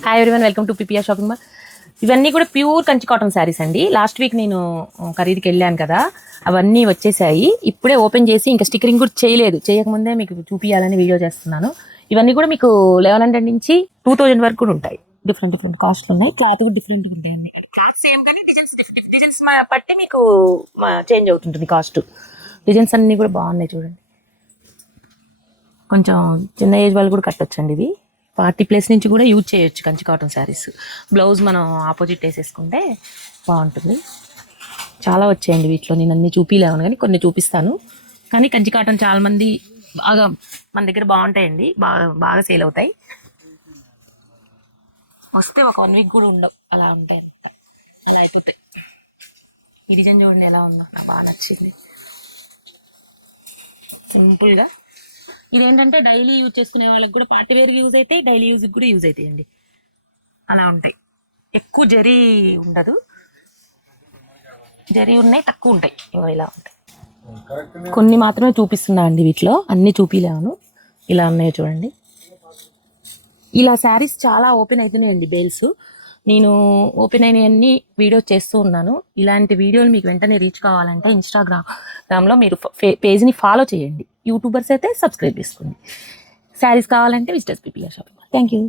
Hi everyone, welcome to PPR shopping mall. ఇవన్నీ కూడా pure Kanchi cotton saris అండి. లాస్ట్ వీక్ నేను ఖరీదుకి వెళ్ళాను కదా, అవన్నీ వచ్చేసాయి. ఇప్పుడే ఓపెన్ చేసి ఇంకా స్టిక్కరింగ్ కూడా చేయలేదు, చేయకముందే మీకు చూపించాలని వీడియో చేస్తున్నాను. ఇవన్నీ కూడా మీకు 1100 నుంచి 2000 వరకు కూడా ఉంటాయి. డిఫరెంట్ డిఫరెంట్ కాస్ట్లు ఉన్నాయి. క్లాత్ కూడా డిఫరెంట్ ఉంటాయండి. క్లాత్ సేమ్ కానీ డిజైన్స్ బట్టి మీకు చేంజ్ అవుతుంటుంది కాస్ట్. డిజైన్స్ అన్నీ కూడా బాగున్నాయి చూడండి. కొంచెం చిన్న ఏజ్ వాళ్ళు కూడా కట్టొచ్చండి. ఇవి పార్టీ ప్లేస్ నుంచి కూడా యూజ్ చేయొచ్చు కంచి కాటన్ శారీస్. బ్లౌజ్ మనం ఆపోజిట్ వేసేసుకుంటే బాగుంటుంది. చాలా వచ్చాయండి వీటిలో. నేను అన్ని చూపించలేను కానీ కొన్ని చూపిస్తాను. కానీ కంచి కాటన్ చాలామంది బాగా మన దగ్గర బాగుంటాయండి, బాగా బాగా సేల్ అవుతాయి. వస్తే ఒక 1 వీక్ కూడా ఉండవు, అలా ఉంటాయి అంత, అలా అయిపోతాయి. ఈ డిజైన్ చూడండి ఎలా ఉందో, నాకు బాగా నచ్చింది. సింపుల్గా ఇదేంటంటే డైలీ యూజ్ చేసుకునే వాళ్ళకి కూడా పార్టీ వేర్కి యూజ్ అవుతాయి, డైలీ యూజ్కి కూడా యూజ్ అవుతాయండి. అలా ఉంటాయి. ఎక్కువ జరీ ఉండదు, జరీ ఉన్నాయి, తక్కువ ఉంటాయి. ఇలా ఉంటాయి. కొన్ని మాత్రమే చూపిస్తున్నా అండి, వీటిలో అన్నీ చూపిలేను. ఇలా ఉన్నాయో చూడండి. ఇలా శారీస్ చాలా ఓపెన్ అవుతున్నాయండి బేల్స్. నేను ఓపెన్ అయినవన్నీ వీడియోస్ చేస్తూ ఉన్నాను. ఇలాంటి వీడియోలు మీకు వెంటనే రీచ్ కావాలంటే ఇన్స్టాగ్రామ్లో మీరు పేజ్ని ఫాలో చేయండి. యూట్యూబర్స్ అయితే సబ్స్క్రైబ్ చేసుకోండి. శారీస్ కావాలంటే visitors PPR shopping. Thank you.